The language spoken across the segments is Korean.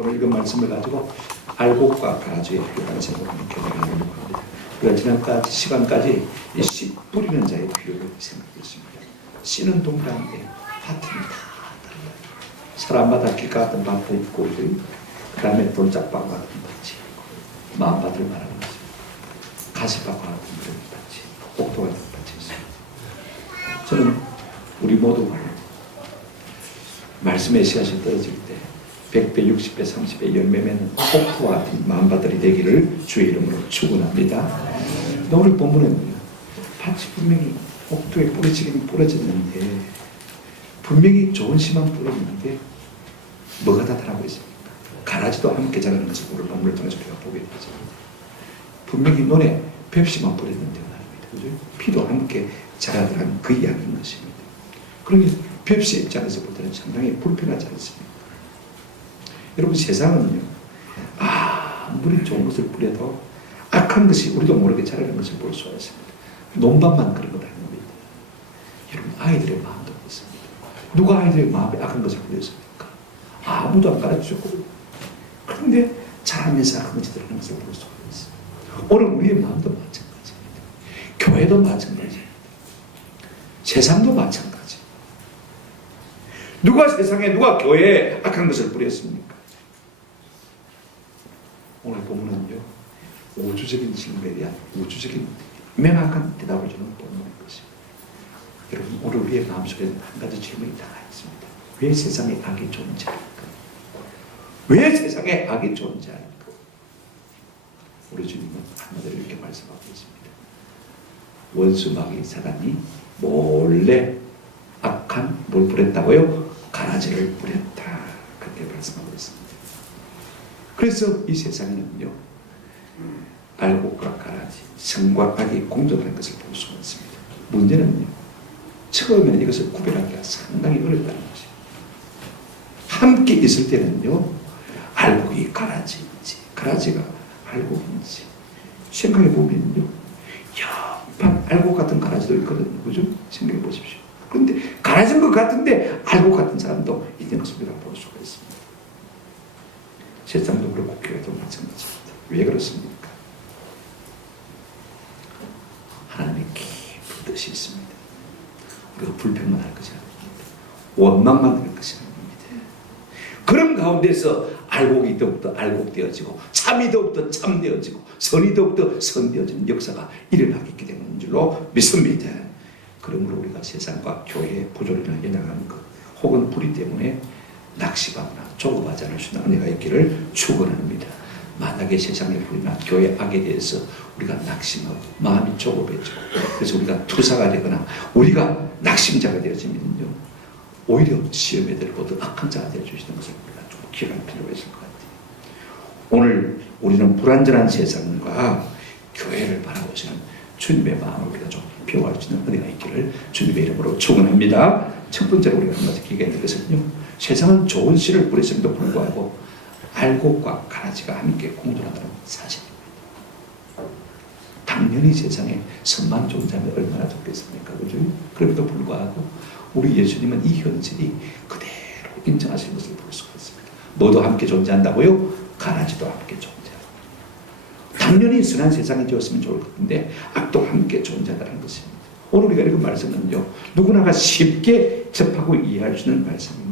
오늘 읽은 말씀을 가지고 알곡과 가라지의 필요한 제목을 교정하려고 합니다. 우리가 지난 시간까지 이 씨 뿌리는 자의 필요를 생각했습니다. 씨는 동일한데 밭은 다 달라요. 사람마다 길가 같은 밭도 있고, 그 다음에 돌짝밭 같은 밭이 있고, 마음밭을 말하는 것입니다. 가시밭과 같은 그런 밭이, 옥토 같은 밭이 있습니다. 저는 우리 모두가 말씀의 씨앗이 떨어질 때 100배, 60배, 30배 열매 맺는 옥토와 같은 마음밭들이 되기를 주의 이름으로 축원합니다. 오늘 본문은 밭이 분명히 옥토에 뿌려지긴 뿌려졌는데, 분명히 좋은 씨만 뿌렸는데 뭐가 나타나고 있습니까? 가라지도 함께 자라는 것을 오늘 본문을 통해서 우리가 보게 되죠. 분명히 논에 뱁씨만 뿌렸는데 말입니다. 그죠? 피도 함께 자라더라는 그 이야기인 것입니다. 그러니 뱁씨 입장에서 볼 때는 상당히 불편하지 않습니까? 여러분, 세상은요, 아무리 좋은 것을 뿌려도 악한 것이 우리도 모르게 자라는 것을 볼 수가 있습니다. 논밭만 그런 것 아닙니다. 여러분, 아이들의 마음도 그렇습니다. 누가 아이들의 마음에 악한 것을 뿌렸습니까? 아무도 안 가르쳐주고, 그런데 자라면서 악한 것이 들어가는 것을 볼 수가 있습니다. 오늘 우리의 마음도 마찬가지입니다. 교회도 마찬가지입니다. 세상도 마찬가지입니다. 누가 세상에, 누가 교회에 악한 것을 뿌렸습니까? 오늘 본문은요, 우주적인 질문에 대한 우주적인 명확한 대답을 주는 본문인 것입니다. 여러분, 오늘 우리의 마음속에는 한 가지 질문이 나와 있습니다. 왜 세상에 악이 존재할까? 왜 세상에 악이 존재할까? 우리 주님은 한마디로 이렇게 말씀하고 있습니다. 원수 마귀 사단이 몰래 악한 뭘 뿌렸다고요? 가라지를 뿌렸다. 그렇게 말씀하고 있습니다. 그래서 이 세상에는요, 알곡과 가라지, 성과 악이 공존하는 것을 볼 수가 있습니다. 문제는요, 처음에는 이것을 구별하기가 상당히 어렵다는 것이에요. 함께 있을 때는요, 알곡이 가라지인지 가라지가 알곡인지 생각해 보면요, 옆판 알곡 같은 가라지도 있거든요. 그죠? 생각해 보십시오. 그런데 가라진 것 같은데 알곡 같은 사람도 있는 것을 우리가 볼 수가 있습니다. 세상도 그렇고 교회도 마찬가지입니다. 왜 그렇습니까? 하나님의 깊은 뜻이 있습니다. 우리가 불평만 할 것이 아닙니다. 원망만 할 것이 아닙니다. 그런 가운데서 알곡이 더욱더 알곡되어지고 참이 더욱더 참되어지고 선이 더욱더 선되어지는 역사가 일어나게 되는 줄로 믿습니다. 그러므로 우리가 세상과 교회의 부조리를 연약하는 것 혹은 불의 때문에 낙심하거나 조급하지 않을 수 있는 은혜가 있기를 축원합니다. 만약에 세상의 불이나 교회 악에 대해서 우리가 낙심하고 마음이 조급해지고 그래서 우리가 투사가 되거나 우리가 낙심자가 되어지면요, 오히려 시험에 들고 더 악한 자가 되어주시는 것을 우리가 좀 기억할 필요가 있을 것 같아요. 오늘 우리는 불완전한 세상과 교회를 바라보시는 주님의 마음을 우리가 좀 배워갈 수 있는 은혜가 있기를 주님의 이름으로 축원합니다. 첫 번째로 우리가 한 가지 기억해야 될 것은요, 세상은 좋은 씨를 뿌렸음에도 불구하고 알곡과 가라지가 함께 공존한다는 사실입니다. 당연히 세상에 선만 존재하면 얼마나 좋겠습니까? 그죠? 그럼에도 불구하고 우리 예수님은 이 현실이 그대로 인정하시는 것을 볼 수가 있습니다. 뭐도 함께 존재한다고요? 가라지도 함께 존재하고. 당연히 선한 세상이 되었으면 좋을 것인데 악도 함께 존재한다는 것입니다. 오늘 우리가 읽은 말씀은요, 누구나가 쉽게 접하고 이해할 수 있는 말씀입니다.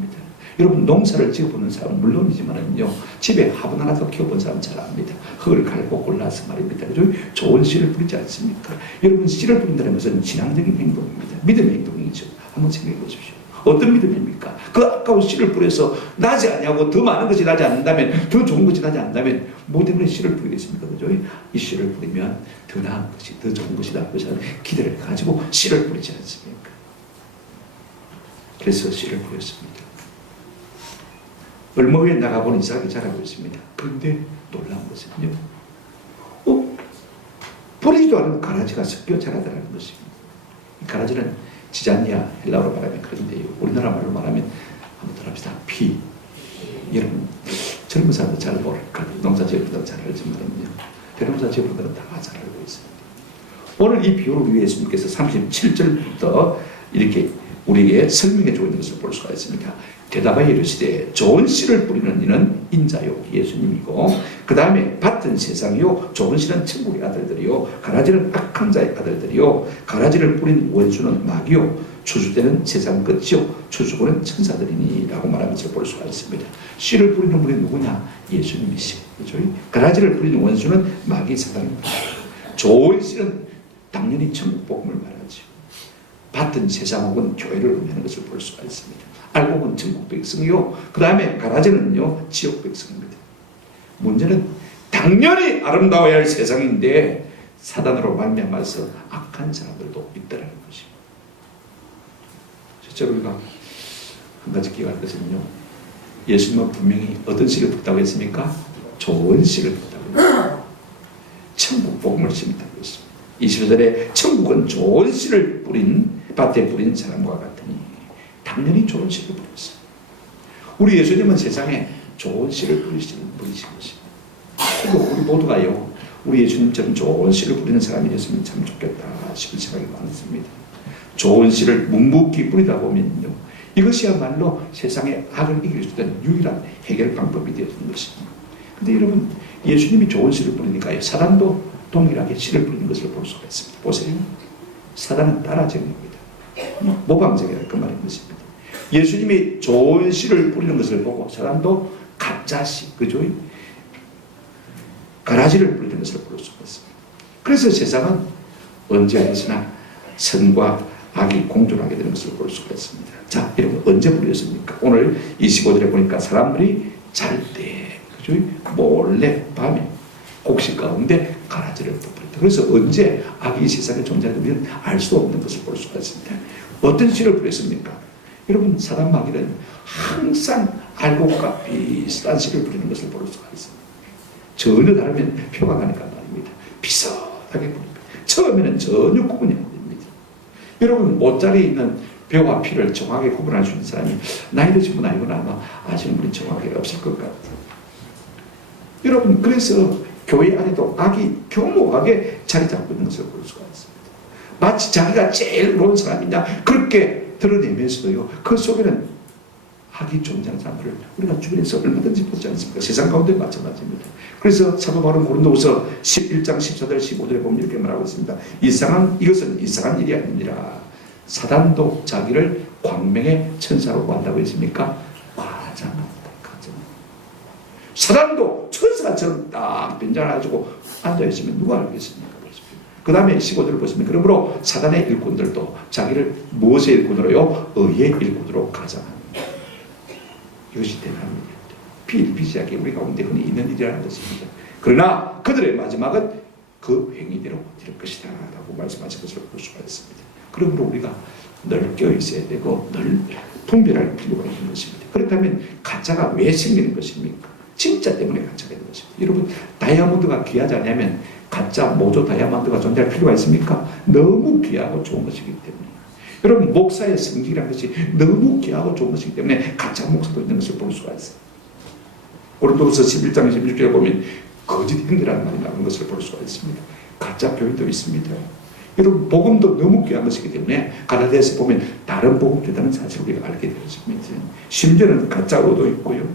여러분, 농사를 지어보는 사람은 물론이지만은요, 집에 화분 하나 더 키워본 사람 잘 압니다. 흙을 갈고 골라서 말입니다. 그죠? 좋은 씨를 뿌리지 않습니까? 여러분, 씨를 뿌린다는 것은 신앙적인 행동입니다. 믿음의 행동이죠. 한번 생각해 보십시오. 어떤 믿음입니까? 그 아까운 씨를 뿌려서 나지 아니하고 더 많은 것이 나지 않는다면, 더 좋은 것이 나지 않는다면 뭐 때문에 씨를 뿌리겠습니까? 그죠? 이 씨를 뿌리면 더 나은 것이, 더 좋은 것이 나을 것이라는 기대를 가지고 씨를 뿌리지 않습니까? 그래서 씨를 뿌렸습니다. 얼마 후에 나가보니 이삭이 자라고 있습니다. 그런데 놀라운 것은요, 뿌리지도 않은 가라지가 섞여 자라더라는 것입니다. 이 가라지는 지자니아, 헬라어로 말하면 그런데요, 우리나라 말로 말하면 한번 들어봅시다. 피. 여러분, 젊은 사람들 잘 모를까? 농사 지어보다 잘 알지만요, 대농사 지어보다 다 잘 알고 있습니다. 오늘 이 비유를 위해 예수님께서 37절부터 이렇게 우리에게 설명해 주고 있는 것을 볼 수가 있습니다. 대답하여 이르시되 좋은 씨를 뿌리는 이는 인자요, 예수님이고, 그 다음에 밭은 세상이요, 좋은 씨는 천국의 아들들이요, 가라지는 악한 자의 아들들이요, 가라지를 뿌린 원수는 마귀요, 추수되는 세상 끝이요, 추수고는 천사들이니 라고 말하면서 볼 수가 있습니다. 씨를 뿌리는 분이 누구냐? 예수님이시고, 그렇죠? 가라지를 뿌리는 원수는 마귀 사단입니다. 좋은 씨는 당연히 천국 복음을 말하죠. 밭은 세상 혹은 교회를 의미하는 것을 볼 수가 있습니다. 알곡은 천국 백성이요, 그 다음에 가라지는요, 지옥 백성입니다. 문제는 당연히 아름다워야 할 세상인데 사단으로 말미암아서 악한 사람들도 있다는 것입니다. 실제로 우리가 한 가지 기억할 것은요, 예수님은 분명히 어떤 씨를 뿌렸다고 했습니까? 좋은 씨를 뿌렸다고 했습니다. 천국 복음을 심었다고 했습니다. 21절에 천국은 좋은 씨를 뿌린 밭에 뿌린 사람과 같으니 당연히 좋은 씨를 뿌렸어요. 우리 예수님은 세상에 좋은 씨를 뿌리시는 분이신 것입니다. 그리고 우리 모두가요, 우리 예수님처럼 좋은 씨를 뿌리는 사람이 됐으면 참 좋겠다 싶은 생각이 많습니다. 좋은 씨를 묵묵히 뿌리다 보면요, 이것이야말로 세상의 악을 이길 수 있는 유일한 해결 방법이 되어지는 것입니다. 근데 여러분, 예수님이 좋은 씨를 뿌리니까요, 사단도 동일하게 씨를 뿌리는 것을 볼 수가 있습니다. 보세요. 사단은 따라쟁입니다. 모방쟁이랄 그 말인 것입니다. 예수님이 좋은 씨를 뿌리는 것을 보고 사단도 가짜 씨, 그죠? 가라지를 뿌리는 것을 볼 수가 있습니다. 그래서 세상은 언제 어디서나 선과 악이 공존하게 되는 것을 볼 수가 있습니다. 자, 여러분, 언제 뿌렸습니까? 오늘 25절에 보니까 사람들이 잘 때, 그죠? 몰래 밤에 곡식 가운데 가라지를 뿌렸다. 그래서 언제 악이 세상에 존재하면 알 수 없는 것을 볼 수가 있습니다. 어떤 씨를 뿌렸습니까? 여러분, 사단 마귀는 항상 알곡과 비슷한 씨를 뿌리는 것을 볼 수가 있습니다. 전혀 다르면 표가 가니까 말입니다. 비슷하게 뿌립니다. 처음에는 전혀 구분이 안 됩니다. 여러분 옷자리에 있는 뼈와 피를 정확하게 구분할 수 있는 사람이 나이 드신 분 아니거나 아마 아시는 분이 정확하게 없을 것 같아요. 여러분 그래서 교회 안에도 악이 교묘하게 자리 잡고 있는 것을 볼 수가 있습니다. 마치 자기가 제일 좋은 사람이냐 그렇게 드러내면서도요 그 속에는 악이 존재하는 사람들을 우리가 주변에서 얼마든지 보지 않습니까? 세상 가운데 마찬가지입니다. 그래서 사도 바울은 고린도후서 11장 14절 15절에 보면 이렇게 말하고 있습니다. 이것은 이상한 일이 아니니라. 사단도 자기를 광명의 천사로 구한다고 했습니까? 과장합니다. 사단도 천사처럼 딱 변장해가지고 앉아있으면 누가 알겠습니까? 그 다음에 15절을 보시면 그러므로 사단의 일꾼들도 자기를 무엇의 일꾼으로요? 의의 일꾼으로 가장합니다. 이것이 대단한 일입니다. 비일비재하게 우리 가운데 흔히 있는 일이라는 것입니다. 그러나 그들의 마지막은 그 행위대로 될 것이다 라고 말씀하신 것을 볼 수가 있습니다. 그러므로 우리가 늘 껴있어야 되고 늘 분별할 필요가 있는 것입니다. 그렇다면 가짜가 왜 생기는 것입니까? 진짜 때문에 가짜가 되는 것입니다. 여러분 다이아몬드가 귀하지 않냐면 가짜 모조 다이아몬드가 존재할 필요가 있습니까? 너무 귀하고 좋은 것이기 때문에. 여러분 목사의 성직이라는 것이 너무 귀하고 좋은 것이기 때문에 가짜 목사도 있는 것을 볼 수가 있어요. 고린도후서 11장 16절에 보면 거짓 행위라는 말이 나오는 것을 볼 수가 있습니다. 가짜 교인도 있습니다. 여러분 복음도 너무 귀한 것이기 때문에 갈라디아서 보면 다른 복음보다는 사실 우리가 알게 되었습니다. 심지어는 가짜 의도 있고요.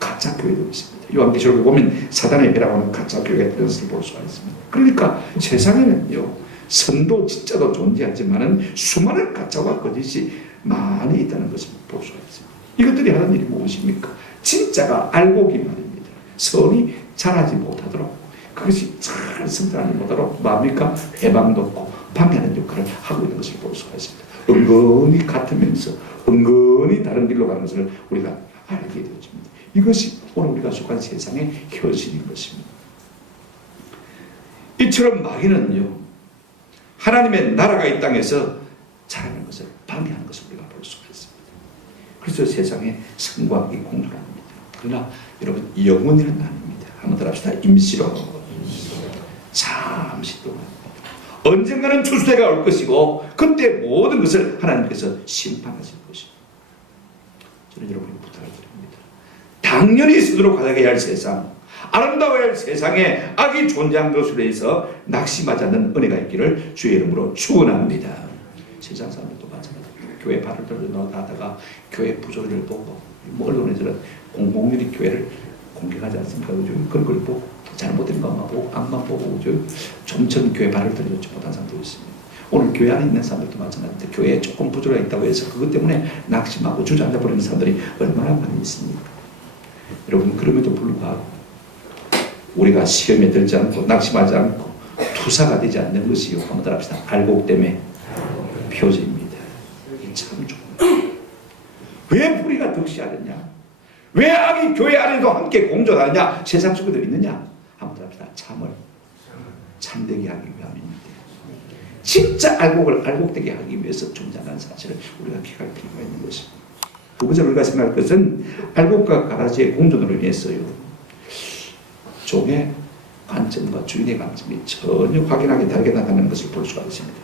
가짜 교회도 있습니다. 요한계시록에 보면 사단의 배라고 하는 가짜 교회가 있는 것을 볼 수가 있습니다. 그러니까 세상에는요. 선도 진짜도 존재하지만은 수많은 가짜와 거짓이 많이 있다는 것을 볼 수가 있습니다. 이것들이 하는 일이 무엇입니까? 진짜가 알고기 말입니다. 선이 자라지 못하도록 그것이 잘 성장하지 못하도록 뭡니까? 해방도 없고 방해하는 역할을 하고 있는 것을 볼 수가 있습니다. 은근히 같으면서 은근히 다른 길로 가는 것을 우리가 알게 되어집니다. 이것이 오늘 우리가 속한 세상의 현실인 것입니다. 이처럼 마귀는요. 하나님의 나라가 이 땅에서 자라는 것을 방해하는 것을 우리가 볼 수가 있습니다. 그래서 세상에 성과학이 공존합니다. 그러나 여러분 영원히는 아닙니다. 한번 더 합시다. 임시로 잠시 동안 언젠가는 추수대가 올 것이고 그때 모든 것을 하나님께서 심판하실 것입니다. 저는 여러분에게 부탁을 드립니다. 당연히 스스로 가져가야 할 세상 아름다워야 할 세상에 악이 존재한 것으로 해서 낙심하지 않는 은혜가 있기를 주의 이름으로 축원합니다. 세상 사람들도 마찬가지입니다. 교회 발을 들고 나다가 교회 부조리를 보고 언론에서는 공공연히 교회를 공격하지 않습니까? 그런 걸 보고 잘못된 것만 보고 악만 보고 좀처럼 교회 발을 들여놓지 못한 사람도 있습니다. 오늘 교회 안에 있는 사람들도 마찬가지입니다. 교회에 조금 부조리가 있다고 해서 그것 때문에 낙심하고 주저앉아버리는 사람들이 얼마나 많이 있습니까? 여러분 그럼에도 불구하고 우리가 시험에 들지 않고 낙심하지 않고 투사가 되지 않는 것이요. 한번 더 합시다. 알곡 때문에 표지입니다. 이게 참 좋은 왜 뿌리가 득시하느냐? 왜 악이 교회 안에도 함께 공존하느냐? 세상 속에도 있느냐? 한번 더 합시다. 참되게 하기 위함입니다. 진짜 알곡을 알곡되게 하기 위해서 존재하는 사실을 우리가 기억할 필요가 있는 것입니다. 두 번째로 우리가 생각할 것은 알곡과 가라지의 공존으로 인해서요. 종의 관점과 주인의 관점이 전혀 확연하게 다르게 나타나는 것을 볼 수가 있습니다.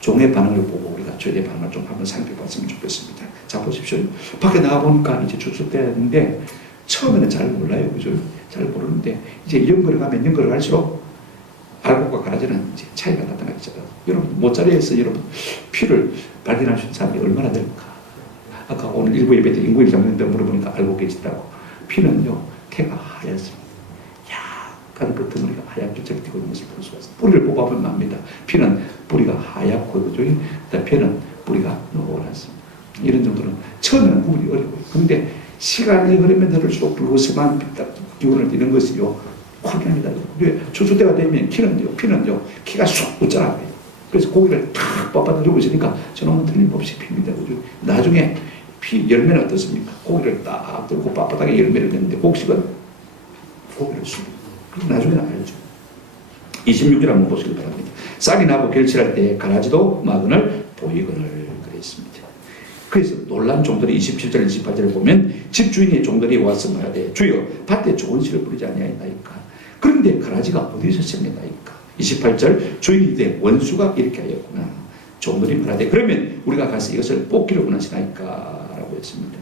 종의 반응을 보고 우리가 주인의 반응을 좀 한번 살펴봤으면 좋겠습니다. 자 보십시오. 밖에 나가보니까 이제 추수때가 됐는데 처음에는 잘 몰라요. 그죠? 잘 모르는데 이제 연거를 가면 연거를 갈수록 알곡과 가라지는 이제 차이가 나타나기 시작해요. 여러분 모짜리에서 여러분 피를 발견할 수 있는 사람이 얼마나 될까? 아까 오늘 일부 예배 때 인구일 장면인데 물어보니까 알고 계시더라고. 피는요 태가 하얗습니다. 약간 그 덩어리가 하얗게 적히고 있는 것을 볼 수가 있습니다. 뿌리를 뽑아보면 압니다. 피는 뿌리가 하얗고 그죠? 폐는 뿌리가 노랗습니다. 이런 정도는 처음에는 구분이 어려워요. 그런데 시간이 흐르면 흐를수록 붉으스만 기운을 띠는 것이요 확연합니다. 추수 때가 되면 피는요 키가 쑥 웃자랍니다. 그래서 고기를 탁 빳빳하게 있으니까 저놈은 틀림없이 핍니다. 그죠? 나중에 피 열매는 어떻습니까? 고기를 딱 들고 빳빳하게 열매를 냈는데 곡식은 고기를 쑥 나중에는 알죠. 26절 한번 보시기 바랍니다. 싹이 나고 결실할 때 가라지도 마근을 보이거늘 그랬습니다. 그래서 놀란 종들이 27절 28절을 보면 집주인의 종들이 와서 말하되 주여 밭에 좋은 씨를 뿌리지 아니하였나이까. 그런데 가라지가 어디서 생겼나이까. 28절 주인이 되 원수가 이렇게 하였구나. 종들이 말하되 그러면 우리가 가서 이것을 뽑기를 원하시나이까? 라고 했습니다.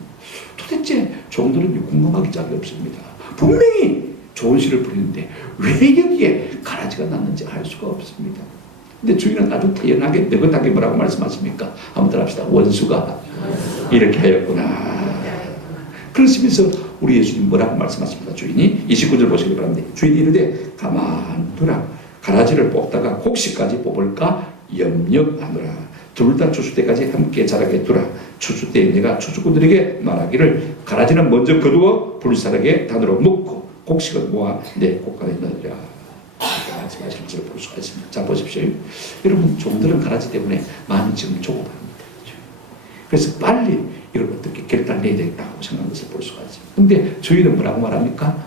도대체 종들은 궁금하기 짝이 없습니다. 분명히 좋은 씨를 부리는데 왜 여기에 가라지가 났는지 알 수가 없습니다. 근데 주인은 아주 태연하게 느긋하게 뭐라고 말씀하십니까? 한번 들어봅시다. 원수가 이렇게 하였구나. 그러시면서 우리 예수님 뭐라고 말씀하십니까? 주인이 29절 보시기 바랍니다. 주인이 이르되 가만두라. 가라지를 뽑다가 곡식까지 뽑을까 염려하노라. 둘 다 추수 때까지 함께 자라게 두라. 추수 때에 내가 추수꾼들에게 말하기를 가라지는 먼저 거두어 불사르게 단으로 묶고 곡식은 모아 내 곳간에 넣으리라. 말씀하실 줄 볼 수가 있습니다. 자 보십시오. 여러분 종들은 가라지 때문에 마음이 지금 조급합니다. 그래서 빨리 이걸 어떻게 결단내야 되겠다고 생각하는 것을 볼 수가 있습니다. 근데 주인은 뭐라고 말합니까?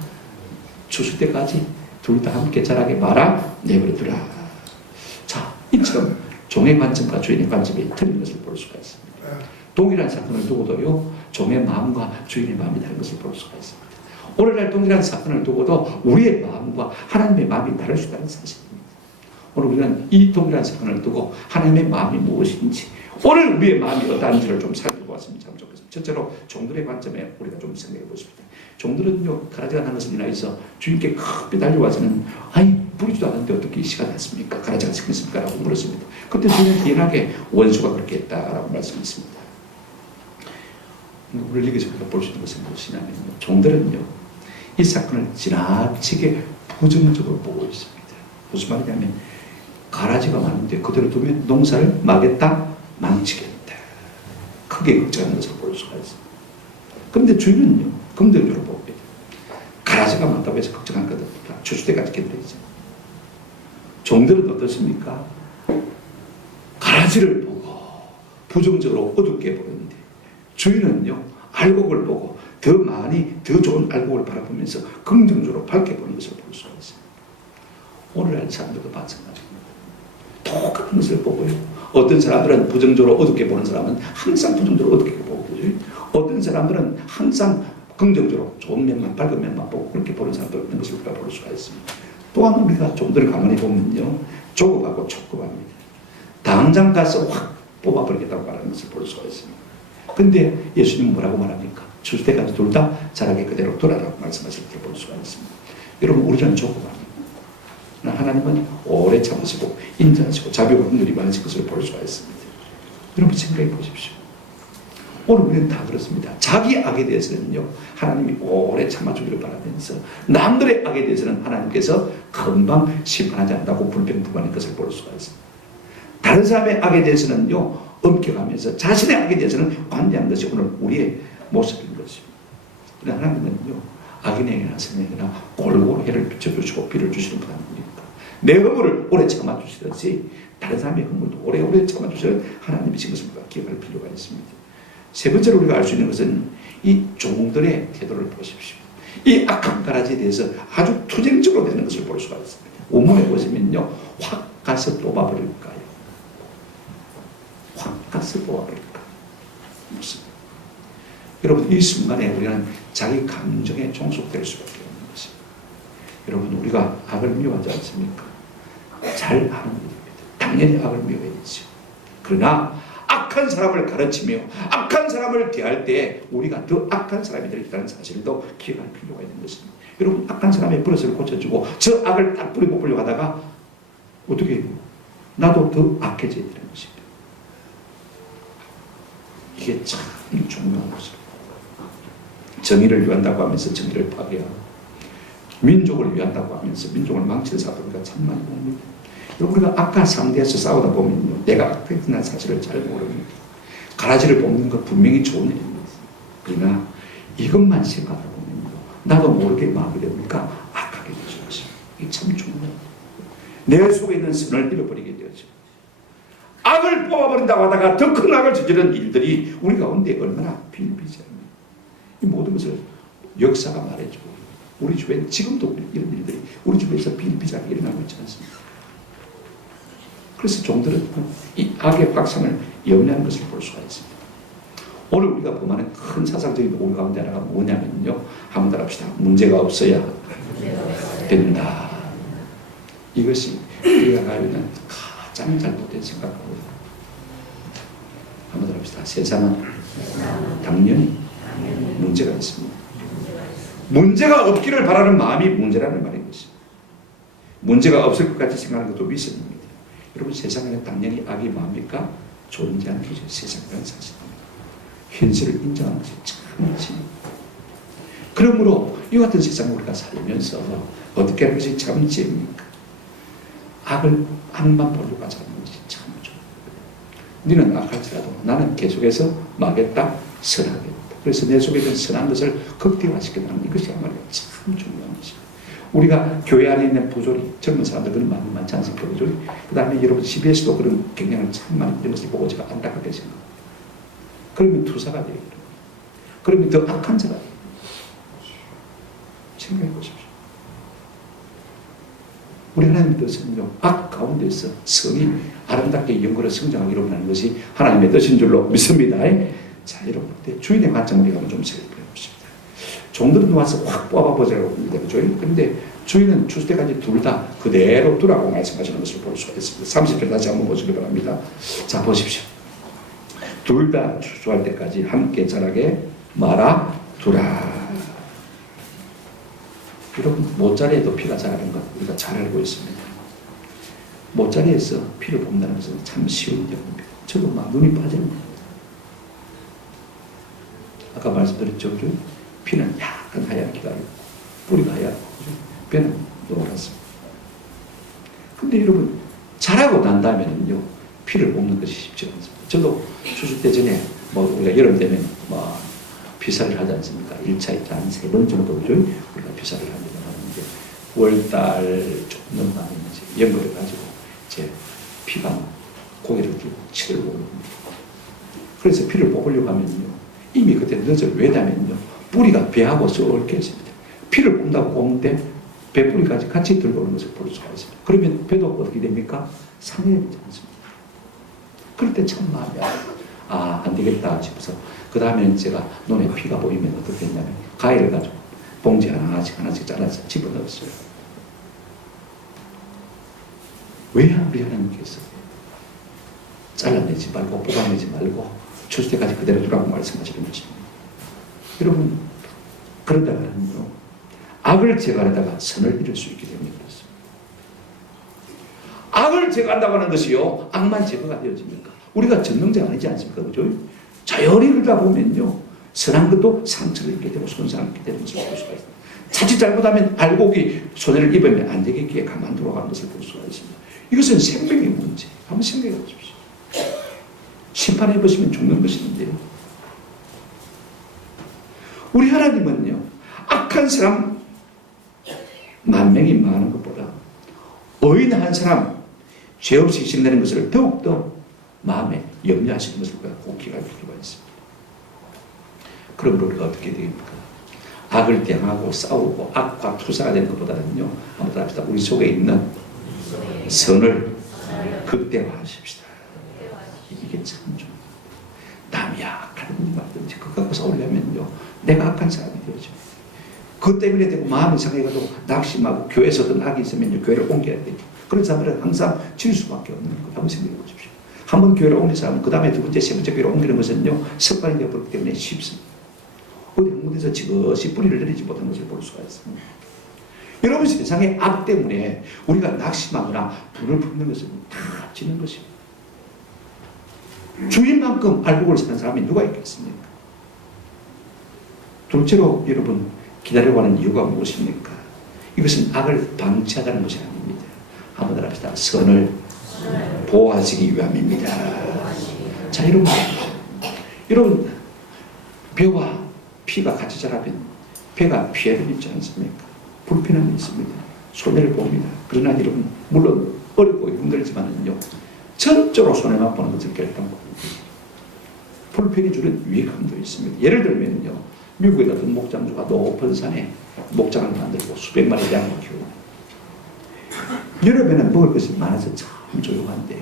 추수 때까지 둘 다 함께 자라게 말아 내버려두라. 자, 이처럼 종의 관점과 주인의 관점이 틀린 것을 볼 수가 있습니다. 동일한 사건을 두고도요, 종의 마음과 주인의 마음이 다른 것을 볼 수가 있습니다. 오늘날 동일한 사건을 두고도 우리의 마음과 하나님의 마음이 다를 수 있다는 사실입니다. 오늘 우리는 이 동일한 사건을 두고 하나님의 마음이 무엇인지, 오늘 우리의 마음이 어떠한지를 좀 살펴보았으면 참 좋겠습니다. 첫째로 종들의 관점에 우리가 좀 생각해 보십니다. 종들은요, 가라지가 난 것을 인하여서 주인께 급히 달려와서는 아이 부리지도 않았는데 어떻게 이 시간 났습니까? 가라지가 생겼습니까? 라고 물었습니다. 그때 주인은 기연하게 원수가 그렇게 했다라고 말씀했습니다. 우리를 여기서 우리가 볼 수 있는 것은 무엇이냐면요, 종들은요 이 사건을 지나치게 부정적으로 보고 있습니다. 무슨 말이냐면 가라지가 많은데 그대로 두면 농사를 망했다, 망치겠다, 크게 걱정하는 것을 볼 수가 있습니다. 그런데 주인은요 긍정적으로 봅니다. 가라지가 많다고 해서 걱정할 것 없다. 추수 때까지 견뎌야죠. 종들은 어떻습니까? 가라지를 보고 부정적으로 어둡게 보는데 주인은요 알곡을 보고 더 많이 더 좋은 알곡을 바라보면서 긍정적으로 밝게 보는 것을 볼 수가 있습니다. 오늘날 사람들도 마찬가지입니다. 똑같은 것을 보고요. 어떤 사람들은 부정적으로 어둡게 보는 사람은 항상 부정적으로 어둡게 보고, 어떤 사람들은 항상 긍정적으로 좋은 면만, 밝은 면만 보고 그렇게 보는 사람도 있는 것을 우리가 볼 수가 있습니다. 또한 우리가 종들을 가만히 보면요 조급하고 촉급합니다. 당장 가서 확 뽑아버리겠다고 말하는 것을 볼 수가 있습니다. 근데 예수님은 뭐라고 말합니까? 추수 때까지 둘 다 자라게 그대로 두라라고 말씀하실 때 볼 수가 있습니다. 여러분 우리는 조급합니다. 하나님은 오래 참으시고 인자하시고 자비와 긍휼이 많으신 것을 볼 수가 있습니다. 여러분 생각해 보십시오. 오늘 우리는 다 그렇습니다. 자기 악에 대해서는요 하나님이 오래 참아주기를 바라면서 남들의 악에 대해서는 하나님께서 금방 심판하지 않는다고 불평불만인 것을 볼 수가 있습니다. 다른 사람의 악에 대해서는요 엄격하면서 자신의 악에 대해서는 관대한 것이 오늘 우리의 모습인 것입니다. 그러나 하나님은요 악인에게나 선인에게나 골고루 해를 비춰주시고 비를 주시는 분 아닙니까? 내 허물을 오래 참아주시듯이 다른 사람의 허물도 오래오래 참아주시는 하나님이신 것을 우리가 기억할 필요가 있습니다. 세 번째로 우리가 알 수 있는 것은 이 종들의 태도를 보십시오. 이 악한 가라지에 대해서 아주 투쟁적으로 되는 것을 볼 수가 있습니다. 원문에 보시면요 확 가서 뽑아버릴까요? 확 가서 뽑아버릴까? 무슨? 여러분 이 순간에 우리는 자기 감정에 종속될 수밖에 없는 것입니다. 여러분 우리가 악을 미워하지 않습니까? 잘 아는 일입니다. 당연히 악을 미워해야죠. 그러나 악한 사람을 가르치며 악한 사람을 대할 때 우리가 더 악한 사람이 되겠다는 사실도 기억할 필요가 있는 것입니다. 여러분 악한 사람의 버릇을 고쳐주고 저 악을 딱 뿌리 뽑으려고 하다가 어떻게 해요? 나도 더 악해져야 되는 것입니다. 이게 참 중요한 것입니다. 정의를 위한다고 하면서 정의를 파괴하고 민족을 위한다고 하면서 민족을 망치는 사람들 우리가 참 많이 봅니다. 우리가 악한 상대에서 싸우다 보면요 내가 악했다는 사실을 잘 모릅니다. 가라지를 뽑는 건 분명히 좋은 일입니다. 그러나 이것만 생각하다 보면요 나도 모르게 마음이 됩니까? 악하게 되죠. 이게 참 중요해요. 내 속에 있는 선을 잃어버리게 되죠. 악을 뽑아버린다고 하다가 더 큰 악을 저지른 일들이 우리 가운데 얼마나 비일비재합니다. 이 모든 것을 역사가 말해주고 우리 주변에 지금도 이런 일들이 우리 주변에서 비일비재하게 일어나고 있지 않습니까? 그래서 종들은 이 악의 확산을 염려하는 것을 볼 수가 있습니다. 오늘 우리가 범하는 큰 사상적인 오류 가운데 하나가 뭐냐면요 한번 따라합시다. 문제가 없어야 된다. 이것이 우리가 가지고 있는 가장 잘못된 생각입니다. 합시다. 세상은 당연히 문제가 있습니다. 문제가 없기를 바라는 마음이 문제라는 말인 것입니다. 문제가 없을 것 같이 생각하는 것도 위선입니다. 여러분, 세상에는 당연히 악이 뭡니까? 존재하는 것이 세상이라는 사실입니다. 현실을 인정하는 것이 참 지입니다. 그러므로 이 같은 세상을 우리가 살면서 어떻게 하는 것이 참 지입니까? 악만 보려고 하지 않는 것이 참 좋습니다. 너는 악할지라도 나는 계속해서 막겠다, 선하겠다. 그래서 내 속에 있는 선한 것을 극대화시켜나가는 이것이야말로 참 중요한 것입니다. 우리가 교회 안에 있는 부조리, 젊은 사람들 그런 마음이 많지 않습니까? 부조리. 그 다음에 여러분 CBS도 그런 경향을 참 많이 이런 것을 보고 제가 안타깝게 생각합니다. 그러면 투사가 돼요. 그러면 더 악한 자가 돼요. 생각해 보십시오. 우리 하나님의 뜻은요, 악 가운데서 성이 아름답게 영광으로 성장하기로 하는 것이 하나님의 뜻인 줄로 믿습니다. 자, 여러분, 주인의 관점을 우리가 좀 살펴보십시다. 종들은 와서 확 뽑아보자고 합니다. 그죠? 그런데 주인은 주실 때까지 둘 다 그대로 두라고 말씀하시는 것을 볼 수가 있습니다. 30절 다시 한번 보시기 바랍니다. 자, 보십시오. 둘 다 추수할 때까지 함께 자라게 말아두라. 여러분, 모짜리에도 피가 자라는 것 우리가 잘 알고 있습니다. 모짜리에서 피를 뽑는다는 것은 참 쉬운 일입니다. 저도 막 눈이 빠지는 거예요. 아까 말씀드렸죠. 피는 약간 하얗기도 하고 뿌리가 하얗고 배는 노랗습니다. 근데 여러분, 자라고 난 다음에는요, 피를 뽑는 것이 쉽지 않습니다. 저도 추수 때 전에 우리가 여름 되면 피사를 하지 않습니까? 1차, 2차 한 3번 정도 우리가 피사를 합니다. 이제 9월달 조금 넘어가면 이제 연거를 가지고 이제 피가 고개를 들고 치를 뽑습니다. 그래서 피를 뽑으려고 하면요, 이미 그때 늦어요. 왜냐면요, 뿌리가 배하고 쏠게 있습니다. 피를 뽑는다고 뽑는데 배 뿌리까지 같이 들고 오는 것을 볼 수가 있습니다. 그러면 배도 어떻게 됩니까? 상해지지 않습니다. 그럴 때 참 마음이 안 되겠다 싶어서 그 다음에는 제가 눈에 피가 보이면 어떻게 했냐면 가위를 가지고 봉지 하나씩 잘라서 집어넣었어요. 왜 우리 하나님께서 잘라내지 말고 뽑아내지 말고 추수 때까지 그대로 두라고 말씀하시는 것입니다. 여러분, 그러다가는요, 악을 제거하다가 선을 이룰 수 있게 됩니다. 악을 제거한다고 하는 것이요, 악만 제거가 되어집니까? 우리가 전능자가 아니지 않습니까? 그죠? 자연히 그러다 보면요, 선한 것도 상처를 입게 되고 손상을 입게 되는 것을 볼 수가 있습니다. 자칫 잘못하면 알곡이 손해를 입으면 안 되겠기에 가만 들어가는 것을 볼 수가 있습니다. 이것은 생명의 문제. 한번 생각해 보십시오. 심판해 보시면 죽는 것인데요. 우리 하나님은요, 악한 사람 10,000명이 많은 것보다 의인 한 사람 죄 없이 신내는 것을 더욱더 마음에 염려하시는 것을 우리가 꼭 기억할 필요가 있습니다. 그러므로 우리가 어떻게 됩니까? 악을 대항하고 싸우고 악과 투사가 되는 것보다는요, 한번 합시다. 우리 속에 있는 선을 극대화하십시다. 이게 참 중요합니다. 남이 악하든 말든지 그거 갖고 싸우려면요, 내가 악한 사람이 되어져. 그것 때문에 되고 마음이 상해가지고 낙심하고 교회에서도 악이 있으면 교회를 옮겨야 돼요. 그런 사람들은 항상 질 수밖에 없는 거예요. 한번 생각해 보십시오. 한번 교회를 옮긴 사람은 그 다음에 두 번째, 세 번째 교회를 옮기는 것은요, 습관이 되어버리기 때문에 쉽습니다. 어디 한 군데서 지그시 뿌리를 내리지 못하는 것을 볼 수가 있습니다. 여러분, 세상의 악 때문에 우리가 낙심하거나 불을 품는 것은 다 지는 것입니다. 주인만큼 알곡을 사는 사람이 누가 있겠습니까? 둘째로 여러분, 기다려가는 이유가 무엇입니까? 이것은 악을 방치하다는 것이 아닙니다. 한번 더 합시다. 선을 보호하시기 위함입니다. 자, 여러분, 배와 피가 같이 자라면 배가 피해를 입지 않습니까? 불편함이 있습니다. 손해를 봅니다. 그러나 여러분, 물론 어렵고 힘들지만은요, 전적으로 손해만 보는 것을 결단합니다. 불편이 주는 위험도 있습니다. 예를 들면요, 미국의 같은 목장주가 높은 산에 목장을 만들고 수백 마리 양을 키우고, 여름에는 먹을 것이 많아서 참 조용한데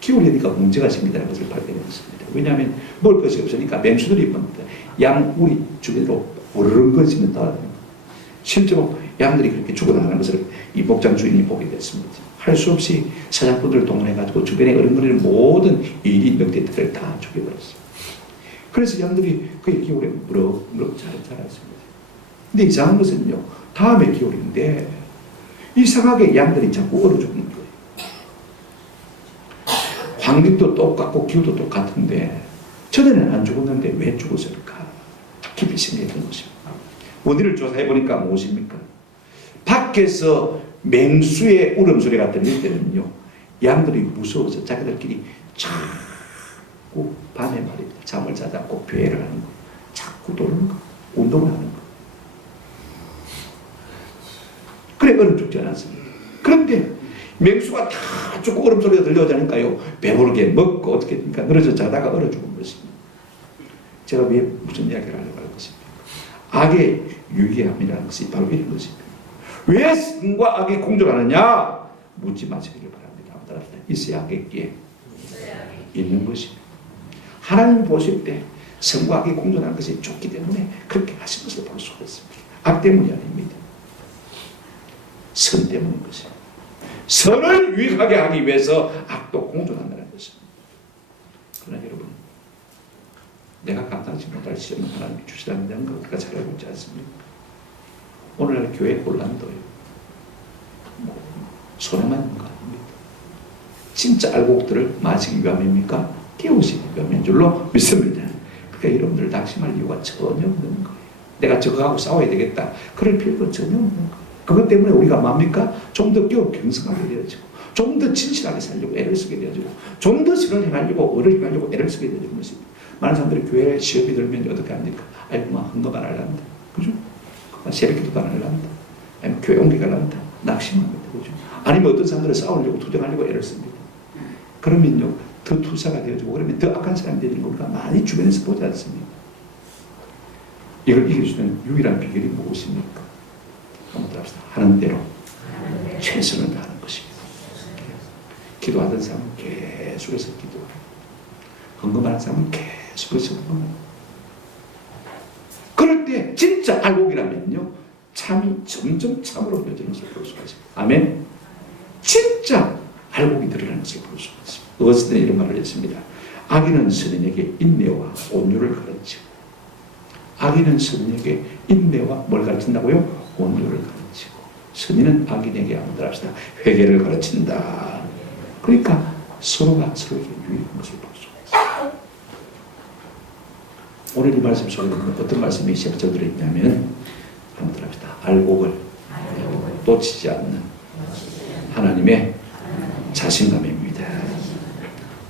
겨울이니까 문제가 생긴다는 것을 발견했습니다. 왜냐하면 먹을 것이 없으니까 맹수들이 뭡니까? 양 우리 주변으로 어르렁거리면 따라다닙니다. 실제로 양들이 그렇게 죽어나가는 것을 이 목장 주인이 보게 됐습니다. 할 수 없이 사냥꾼들을 동원해가지고 주변에 어른거리는 모든 일인 명대들을 다 죽여버렸습니다. 그래서 양들이 그 겨울에 무럭무럭 잘 자랐습니다. 근데 이상한 것은요, 다음에 겨울인데 이상하게 양들이 자꾸 얼어 죽는 거예요. 환경도 똑같고 기후도 똑같은데 전에는 안 죽었는데 왜 죽었을까? 깊이 생각했던 것입니다. 원인을 조사해 보니까 무엇입니까? 밖에서 맹수의 울음소리가 들릴 때는요, 양들이 무서워서 자기들끼리 자꾸 밤에 말입니다. 잠을 자지 않고 배회를 하는 거, 자꾸 도는 거, 운동을 하는 거. 그래 얼음 죽지 않았습니다. 그런데 맹수가 다 죽고 얼음 소리가 들려오자니까요, 배부르게 먹고 어떻게 됩니까? 늘어져 자다가 얼어 죽은 것입니다. 제가 왜 무슨 이야기를 하려고 할 것입니까? 악의 유기함이라는 것이 바로 이런 것입니다. 왜 선과 악이 공존하느냐? 묻지 마시기를 바랍니다. 있어야 하겠기에 있는 것입니다. 하나님 보실 때 선과 악이 공존하는 것이 좋기 때문에 그렇게 하신 것을 볼 수가 있습니다. 악 때문이 아닙니다. 선 때문인 것입니다. 선을 유익하게 하기 위해서 악도 공존한다는 것입니다. 그러나 여러분, 내가 감당하지 못할 시험은 하나님이 주시다는 거 우리가 잘 알고 있지 않습니까? 오늘날 교회 혼란도요, 손해만 있는 거 아닙니다. 진짜 알곡들을 마시기 위함입니까? 깨우시기 위함인 줄로 믿습니다. 그러니까 여러분들 낙심할 이유가 전혀 없는 거예요. 내가 저거하고 싸워야 되겠다, 그럴 필요가 전혀 없는 거예요. 그것 때문에 우리가 뭡니까? 좀 더 경성하게 되어지고, 좀 더 진실하게 살려고 애를 쓰게 되어지고, 좀 더 선을 행하려고 의를 행하려고 애를 쓰게 되어지는 것입니다. 많은 사람들이 교회에 시험이 들면 어떻게 합니까? 아이고, 막 헌금만 하려한다. 그죠? 새벽기도도 안 하려한다. 아니면 교회 옮기가 하려한다. 낙심합니다. 그죠? 아니면 어떤 사람들은 싸우려고 투쟁하려고 애를 씁니다. 그러면요, 더 투사가 되어지고, 그러면 더 악한 사람이 되는 거 우리가 많이 주변에서 보지 않습니까? 이걸 이겨주는 유일한 비결이 무엇입니까? 한번 들어봅시다. 하는 대로 최선을 다하는 것입니다. 기도하던 사람은 계속해서 기도하고, 헌금하는 사람은 계속해서 헌금하고. 그럴 때 진짜 알곡이라면요, 참이 점점 참으로 되어지는 것을 볼 수가 있습니다. 아멘. 진짜 알곡이 드러나는 것을 볼 수가 있습니다. 어거스틴은 이런 말을 했습니다. 악인은 선인에게 인내와 온유를 가르치고, 악인은 선인에게 인내와 뭘 가르친다고요? 온유를 가르치고, 선인은 악인에게 한번 들합시다. 회개를 가르친다. 그러니까 서로가 서로에게 유익한 것을 볼 수가 있습니다. 오늘 이 말씀 속에 어떤 말씀이 적혀져 있냐면, 한번 들합시다. 알곡을 놓치지 않는 하나님의 자신감입니다.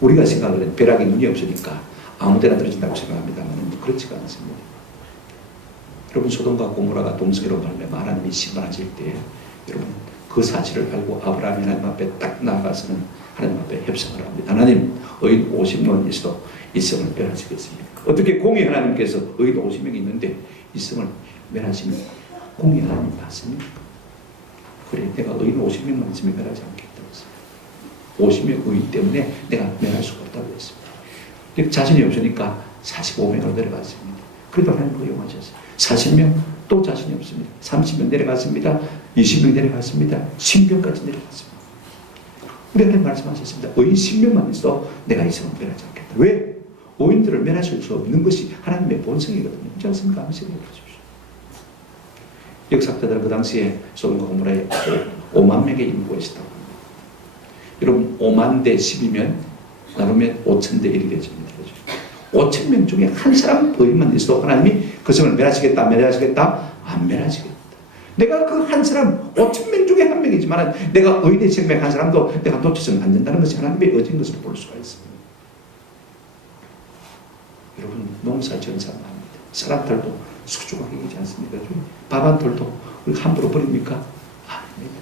우리가 생각하는 벼락에 눈이 없으니까 아무데나 떨어진다고 생각합니다만 그렇지가 않습니다. 여러분, 소돔과 고모라가 동성애로 말미암아 하나님이 심판하실 때 여러분 그 사실을 알고 아브라함이 하나님 앞에 딱 나아가서는 하나님 앞에 협상을 합니다. 하나님, 의인 50명 있어도 이 성을 멸하시겠습니까? 어떻게 공의 하나님께서 의인 50명이 있는데 이 성을 멸하십니까? 공의 하나님 맞습니까? 그래, 내가 의인 50명만 있으면 멸하지 않겠다고 했습니다. 50명 의인 때문에 내가 멸할 수가 없다고 했습니다. 자신이 없으니까 45명으로 내려갔습니다. 그래도 하나님 고용하셨어요. 40명 또 자신이 없습니다. 30명 내려갔습니다. 20명 내려갔습니다. 10명까지 내려갔습니다. 우리 하나님 말씀하셨습니다. 의인 10명만 있어 내가 이 성을 멸하지 않겠다. 왜? 의인들을 멸하실 수 없는 것이 하나님의 본성이거든요. 그렇지 않습니까? 한번 생각해 보십시오. 역사학자들은 그 당시에 소돔과 고모라에 5만 명의 인구가 있었다고 합니다. 여러분, 5만 대 10이면 나누면 5천 대 1이 되집니다. 5천 명 중에 한 사람 의인만 있어도 하나님이 그 성을 멸하시겠다, 멸하시겠다, 안 멸하시겠다. 내가 그 한 사람 5천 명 중에 한 명이지만 내가 의인의 생명 한 사람도 내가 놓쳐서는 안 된다는 것이 하나님의 의지인 것을 볼 수가 있습니다. 여러분, 농사 지은 사람 합니다. 사람들도 소중하게 여기지 않습니까? 밥 한 톨도 우리 함부로 버립니까? 아닙니다.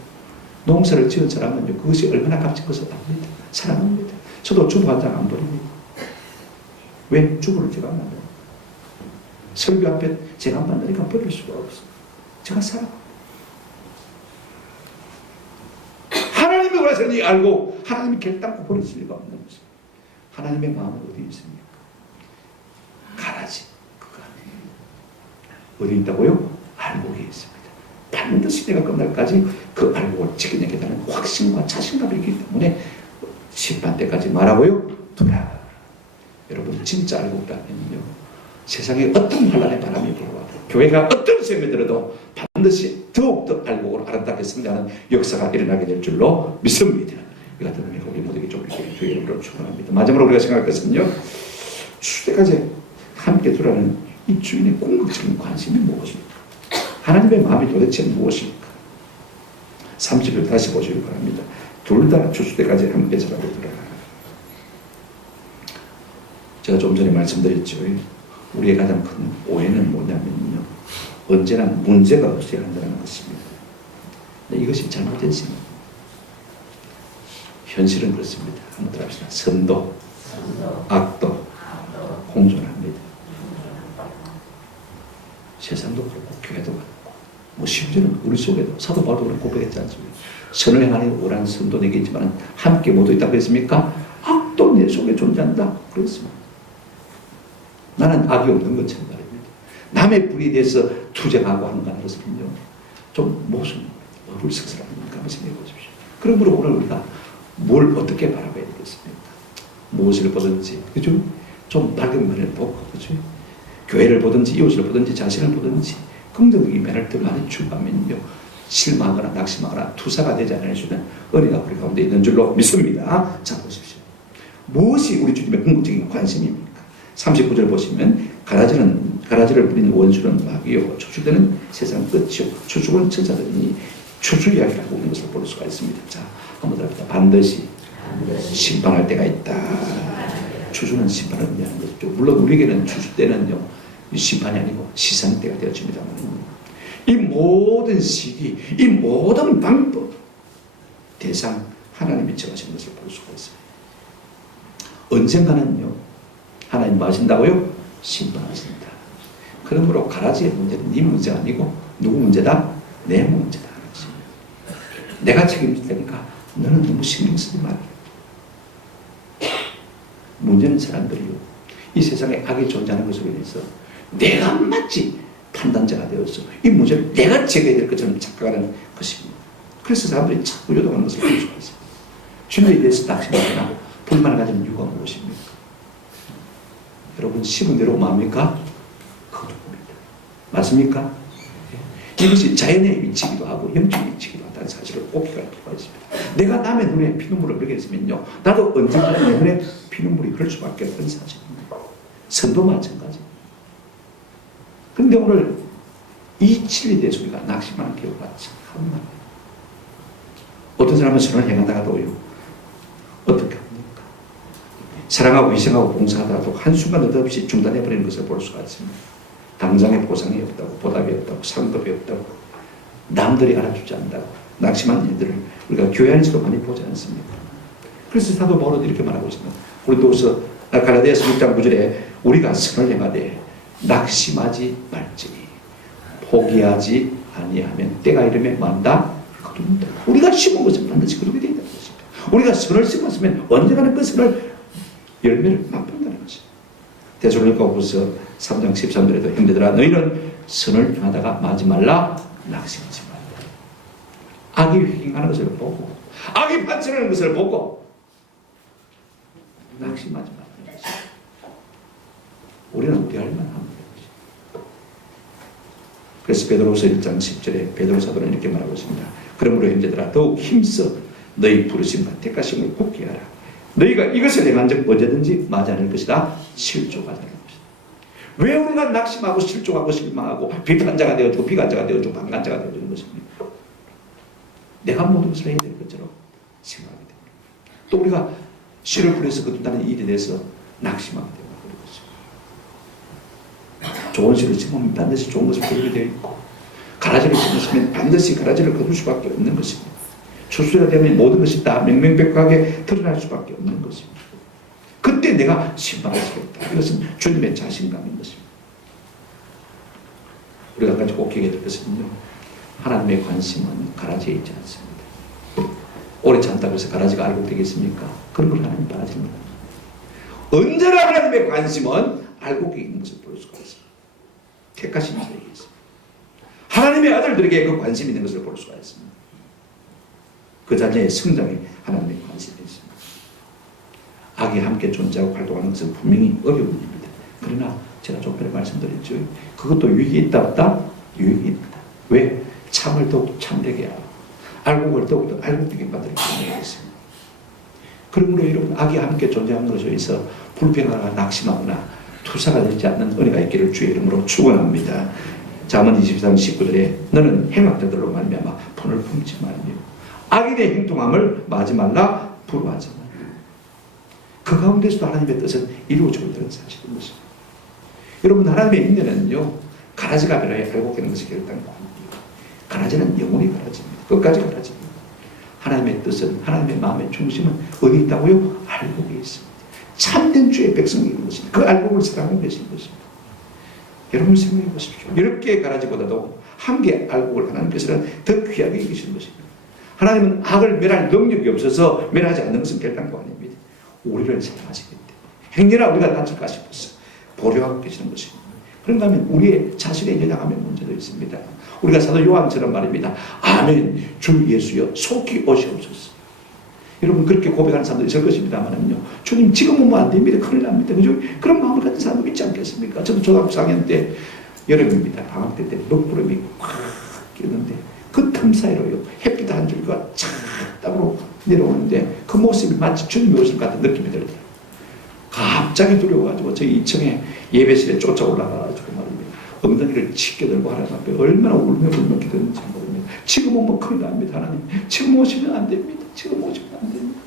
농사를 지은 사람은요, 그것이 얼마나 값진 것을 압니다. 사랑합니다. 저도 주부 한 장 안 버립니다. 왜? 주부를 제가 만나요. 설교 앞에 제가 만나니까 버릴 수가 없어요. 제가 사랑합니다. 하나님의 원하시는 알고 하나님이 결단코 버리실 리가 없는 것입니다. 하나님의 마음은 어디 있습니까? 가라지 그가 어디 있다고요? 알곡에 있습니다. 반드시 내가 끝날까지 그 알곡을 지켜내겠다는 확신과 자신감이 있기 때문에 심판 때까지 말하고요, 두라. 여러분, 진짜 알곡이라면요, 세상에 어떤 환란의 바람이 불어와도 교회가 어떤 시험에 들어도 반드시 더욱더 알고 아름답게 성장하는 역사가 일어나게 될 줄로 믿습니다. 이 같은 의미로 우리 모두에게 좀 이렇게 주의 이름으로 축원합니다. 마지막으로 우리가 생각할 것은요, 추수때까지 함께 두라는 이 주인의 궁극적인 관심이 무엇입니까? 하나님의 마음이 도대체 무엇입니까? 30절 다시 보시기 바랍니다. 둘 다 추수때까지 함께 자라고 두라. 제가 좀 전에 말씀드렸죠. 우리의 가장 큰 오해는 뭐냐면요, 언제나 문제가 없어야 한다는 것입니다. 근데 이것이 잘못된 생각입니다. 현실은 그렇습니다. 한번 들어봅시다. 선도, 악도 공존합니다. 세상도 그렇고 교회도 그렇고, 뭐 심지어는 우리 속에도 사도 바울도 그런 고백했지 않습니까? 선을 행하는 오란 선도 내게 있지만 함께 모두 있다고 했습니까? 악도 내 속에 존재한다 그랬습니다. 나는 악이 없는 것처럼 말입니다. 남의 불에 대해서 투쟁하고 하는 것은요, 좀 무슨 업을 스스로합니까? 한번 생각해 보십시오. 그러므로 오늘 우리가 뭘 어떻게 바라봐야 되겠습니까? 무엇을 보든지, 그죠? 좀 밝은 면을 보고, 그죠? 교회를 보든지, 이웃을 보든지, 자신을 보든지, 긍정적인 면을 더 많이 추구하면요, 실망하거나 낙심하거나 투사가 되지 않을 수 있는 은혜가 우리 가운데 있는 줄로 믿습니다. 자, 보십시오. 무엇이 우리 주님의 궁극적인 관심입니까? 39절 보시면, 가라지를 부린 원수는 마귀요, 추수되는 세상 끝이요, 추수는 천사들이니 추수 이야기를 하고 있는 것을 볼 수가 있습니다. 자, 한번 들어봅시다. 반드시 심판할 때가 있다. 추수는 심판을 의미하는 것이죠. 물론 우리에게는 추수 때는요, 심판이 아니고 시상 때가 되어집니다만, 이 모든 시기, 이 모든 방법, 대상 하나님이 정하시는 것을 볼 수가 있어요. 언젠가는요, 하나님 뭐 하신다고요? 심판하신다. 그러므로 가라지의 문제는 네 문제가 아니고 누구 문제다? 내 문제다. 내가 책임질 테니까 너는 너무 신경 쓰지 말라. 문제는 사람들이요, 이 세상에 악이 존재하는 것으로 인해서 내가 마치 판단자가 되어서 이 문제를 내가 제거해야 될 것처럼 착각하는 것입니다. 그래서 사람들이 자꾸 요동하는 것을 볼 수가 있습니다. 주님에 대해서 낙심하거나 불만을 가지는 이유가 무엇입니까? 여러분, 심은 대로 마음입니까? 거듭입니다. 맞습니까? 이것이 자연의 위치이기도 하고 영적인 위치이기도 한다는 사실을 꼭 기억할 필요가 있습니다. 내가 남의 눈에 피눈물을 흘리게 했으면요, 나도 언젠가 내 눈에 피눈물이 흐를 수밖에 없는 사실입니다. 선도 마찬가지. 그런데 오늘 이 진리에 대해서 우리가 낙심하는 경우가 참 많아요. 어떤 사람은 선을 행하다가도요, 어떻게 합니까? 사랑하고 희생하고 봉사하다가도 한순간 느닷없이 중단해버리는 것을 볼 수가 있습니다. 당장의 보상이 없다고, 보답이 없다고, 상급이 없다고, 남들이 알아주지 않는다고 낙심한 일들을 우리가 교회 안에서도 많이 보지 않습니까? 그래서 사도 바울은 이렇게 말하고 있습니다. 고린도후서 갈라디아서 6장 9절에 우리가 선을 행하되 낙심하지 말지니 포기하지 아니하면 때가 이르면 만다 거둔다. 우리가 심은 것은 반드시 거두게 된다는 것입니다. 우리가 선을 심었으면 언젠가는 그 선을 열매를 맛본다는 것입니다. 데살로니가후서 3장 13절에도 형제들아 너희는 선을 행하다가 마지 말라, 낙심하지 말라. 악이 횡행하는 것을 보고, 악이 판치는 것을 보고 낙심하지 말라. 우리는 우리 할 만한 것입니다. 그래서 베드로서 1장 10절에 베드로 사도는 이렇게 말하고 있습니다. 그러므로 형제들아 더욱 힘써 너희 부르심과 택하심을 굳게 하라. 너희가 이것을 행한 적 언제든지 마지 않을 것이다. 실족하지 않을 것이다. 왜 우리가 낙심하고 실족하고 실망하고 비판자가 되어지고 비관자가 되어지고 방관자가 되어지는 것입니까? 내가 모든 것을 해야 될 것처럼 생각하게 됩니다. 또 우리가 씨를 뿌려서 거둔다는 일에 대해서 낙심하게 되고 그런 것입니다. 좋은 씨를 심으면 반드시 좋은 것을 거두게 되어 있고, 가라지를 심으면 반드시 가라지를 거둘 수밖에 없는 것입니다. 추수가 되면 모든 것이 다 명명백백하게 드러날 수밖에 없는 것입니다. 그때 내가 심판할 수 있다. 이것은 주님의 자신감인 것입니다. 우리가 한 가지 꼭 기억해야 될 것은요, 하나님의 관심은 가라지에 있지 않습니다. 오래 참다고 해서 가라지가 알고 되겠습니까? 그런 걸 하나님 바라지는 겁니다. 언제나 하나님의 관심은 알고 있는 것을 볼 수가 있습니다. 택하신 자에게 있습니다. 하나님의 아들들에게 그 관심이 있는 것을 볼 수가 있습니다. 그 자녀의 성장에 하나님의 관심이 있습니다. 악이 함께 존재하고 활동하는 것은 분명히 어려운 일입니다. 그러나 제가 좀 전에 말씀드렸죠. 그것도 유익이 있다 없다? 유익이 있다. 왜? 참을 더욱 참되게 하고 알곡을 더욱더 알곡되게 만들기 때문이겠습니다. 그러므로 여러분, 악이 함께 존재하는 것에 있어 불평하거나 낙심하거나 투사가 되지 않는 은혜가 있기를 주의 이름으로 축원합니다. 잠언 23장 19절에 너는 행악자들로 말미암아 분을 품지 말며 악인의 행동함을 마지 말라 부러워하지 말라. 그 가운데서도 하나님의 뜻은 이루어지고 있다는 사실인 것입니다. 여러분, 하나님의 인내는요, 가라지가 아니라 알곡되는 것이 결단입니다. 가라지는 영원히 가라집니다. 끝까지 가라집니다. 하나님의 뜻은, 하나님의 마음의 중심은 어디 있다고요? 알곡에 있습니다. 참된 주의 백성인 것입니다. 그 알곡을 사랑하는 것인 것입니다. 여러분 생각해 보십시오. 10개의 가라지보다도 한 개의 알곡을 하나님께서는 더 귀하게 여기시는 것입니다. 하나님은 악을 멸할 능력이 없어서 멸하지 않는 것은 결단도 아닙니다. 우리를 사랑하시기 때문에 행여나 우리가 다칠까 싶어서 보류하고 계시는 것입니다. 그런가 하면 우리의 자신의 연약함의 문제도 있습니다. 우리가 사도 요한처럼 말입니다. 아멘, 주 예수여 속히 오시옵소서. 여러분, 그렇게 고백하는 사람도 있을 것입니다만요, 주님 지금 오면 안 됩니다. 큰일 납니다. 그죠? 그런 마음을 가진 사람도 있지 않겠습니까? 저도 초등학교 4학년 때 여름입니다. 방학 때 먹구름이 확 끼었는데 그 틈 사이로요, 햇빛 한 줄기가 착 땅으로 내려오는데 그 모습이 마치 주님이 오신 것 같은 느낌이 들더라고요. 갑자기 두려워가지고 저희 2층에 예배실에 쫓아 올라가가지고 말입니다. 엉덩이를 치켜들고 하나님 앞에 얼마나 울며 기도했는지 모릅니다. 지금 오면 큰일 납니다. 하나님, 지금 오시면 안 됩니다. 지금 오시면 안 됩니다.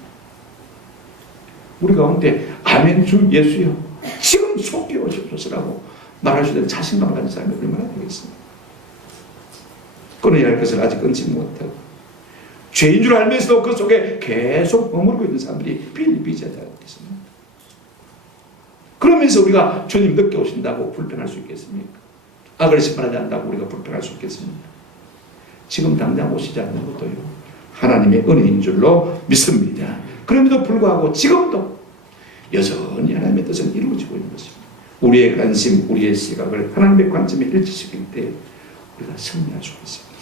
우리 가운데 아멘 주 예수여 지금 속히 오시옵소서라고 말할 수 있는 자신감을 가진 사람이 얼마나 되겠습니까? 끊어야 할 것을 아직 끊지 못하고 죄인 줄 알면서도 그 속에 계속 머무르고 있는 사람들이 빌리비자지 않겠습니까? 그러면서 우리가 주님 늦게 오신다고 불평할 수 있겠습니까? 악을 심판하지 않는다고 우리가 불평할 수 있겠습니까? 지금 당장 오시지 않는 것도요, 하나님의 은혜인 줄로 믿습니다. 그럼에도 불구하고 지금도 여전히 하나님의 뜻은 이루어지고 있는 것입니다. 우리의 관심, 우리의 시각을 하나님의 관점에 일치시킬 때 우리가 승리할 수 있습니다.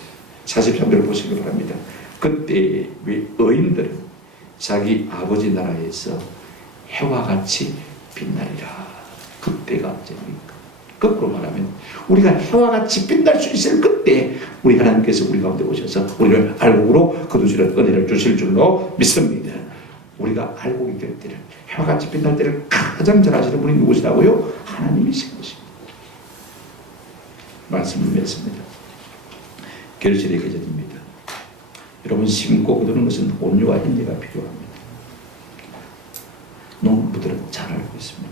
43절을 보시기 바랍니다. 그때 의인들은 자기 아버지 나라에서 해와 같이 빛나리라. 그때가 언제입니까? 거꾸로 말하면 우리가 해와 같이 빛날 수 있을 그때 우리 하나님께서 우리 가운데 오셔서 우리를 알곡으로 거두시는 은혜를 주실 줄로 믿습니다. 우리가 알곡이 될 때를, 해와 같이 빛날 때를 가장 잘 아시는 분이 누구시라고요? 하나님이신 것입니다. 말씀을 맺습니다. 결실의 계절입니다. 여러분, 심고 거두는 것은 온유와 인내가 필요합니다. 농부들은 잘 알고 있습니다.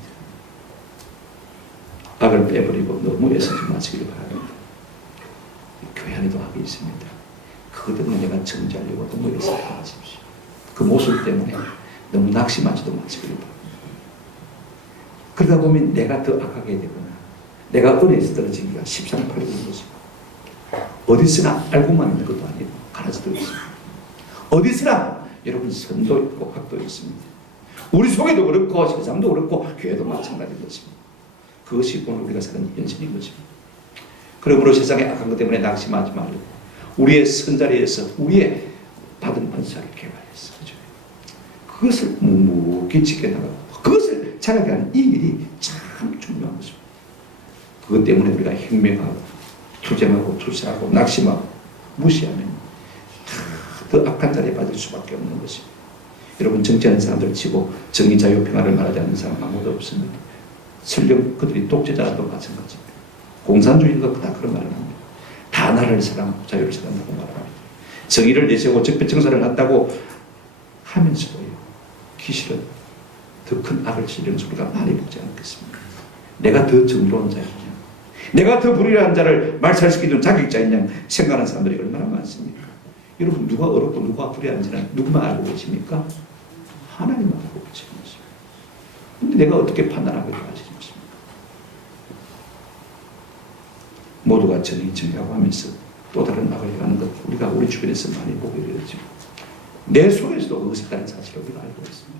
악을 빼버리고 너무 애쓰지 마시길 바랍니다. 교회 안에도 악이 있습니다. 그것 때문에 내가 정지하려고 너무 애쓰지 마십시오. 그 모습 때문에 너무 낙심하지도 마시길 바랍니다. 그러다 보면 내가 더 악하게 되거나 내가 은혜에서 떨어지기가 십상팔구인 것입니다. 어디서나 알고만 있는 것도 아니고 가라지도 있습니다. 어디서나 여러분 선도 있고 학도 있습니다. 우리 속에도 그렇고 세상도 그렇고 교회도 마찬가지인 것입니다. 그것이 오늘 우리가 사는 현실인 것입니다. 그러므로 세상의 악한 것 때문에 낙심하지 말고 우리의 선자리에서 우리의 받은 은사를 개발해서 그것을 묵묵히 지켜나가고 그것을 자라게 하는 이 일이 참 중요한 것입니다. 그것 때문에 우리가 혁명하고 투쟁하고 투사하고 낙심하고 무시하면 더 악한 자리에 빠질 수밖에 없는 것입니다. 여러분, 정치하는 사람들 치고 정의, 자유, 평화를 말하지 않는 사람 아무도 없습니다. 설령 그들이 독재자도 마찬가지입니다. 공산주의도 다 그런 말을 합니다. 다 나라를 사랑하고 자유를 사랑한다고 말합니다. 정의를 내세우고 적폐청산을 한다고 하면서도요, 기실은 더 큰 악을 지르는 소리가 많이 보지 않겠습니까? 내가 더 정의로운 자이냐, 내가 더 불의한 자를 말살시키는 자격자이냐 생각하는 사람들이 얼마나 많습니까? 여러분, 누가 어렵고 누가 불의한지는 누구만 알고 계십니까? 하나님만 알고 계시는 것입니다. 근데 내가 어떻게 판단하게 하시는 것입니까? 모두가 정의라고 하면서 또 다른 악을 행하는 것, 우리가 우리 주변에서 많이 보게 되죠. 내 속에서도 의식다는 사실을 우리가 알고 있습니다.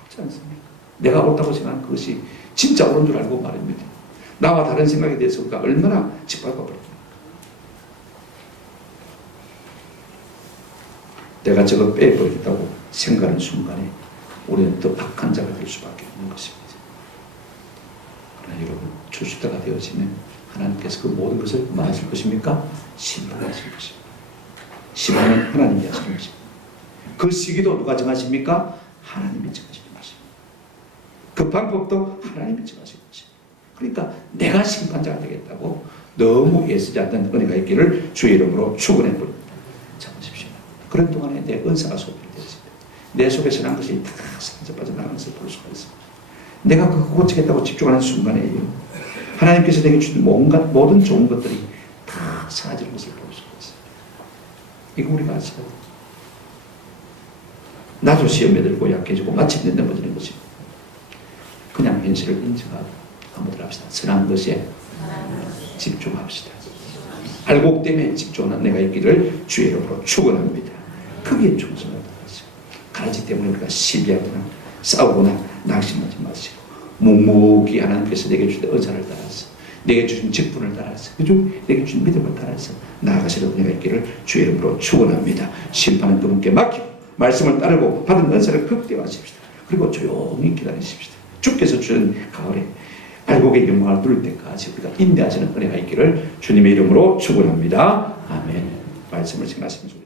그렇지 않습니까? 내가 옳다고 생각하는 그것이 진짜 옳은 줄 알고 말입니다. 나와 다른 생각에 대해서 우리가 얼마나 짓밟아버립니까? 내가 저거 빼버리겠다고 생각하는 순간에 우리는 더 악한 자가 될 수밖에 없는 것입니다. 그러나 여러분, 주시다가 되어지면 하나님께서 그 모든 것을 뭐 하실 것입니까? 심판하실 것입니다. 심판은 하나님이 하시는 것입니다. 그 시기도 누가 정하십니까? 하나님이 정하시는 것입니다. 그 방법도 하나님이 정하시는 것입니다. 그러니까 내가 심판자가 되겠다고 너무 애쓰지 않는 은혜가 있기를 주의 이름으로 축원해 버립니다. 참으십시오. 그런 동안에 내 은사가 소멸되었습니다. 내 속에 선한 것이 다 상처 빠져나가는 것을 볼 수가 있습니다. 내가 그거 고치겠다고 집중하는 순간에요. 하나님께서 내게 주신 모든 좋은 것들이 다 사라지는 것을 볼 수가 있어요. 이거 우리가 아셔야 돼요. 나도 시험에 들고 약해지고 마침내 넘어지는 것이고 그냥 현실을 인정하고 한번 합시다. 선한 것에 집중합시다. 알곡 때문에 집중하는 내가 있기를 주의 이름으로 축원합니다. 크게 충성하도록 하시고 가지 때문에 우리가 시비하거나 싸우거나 낙심하지 마시고 묵묵히 하나님께서 내게 주신 은사를 따라서 내게 주신 직분을 따라서 그죠? 내게 주신 믿음을 따라서 나아가시는 은혜가 있기를 주의 이름으로 축원합니다. 심판은 그분께 맡기고 말씀을 따르고 받은 은사를 극대화하십시다. 그리고 조용히 기다리십시다. 주께서 주신 가을에 알곡의 영광을 누릴 때까지 우리가 인내하시는 은혜가 있기를 주님의 이름으로 축원합니다. 아멘. 말씀을 증하시는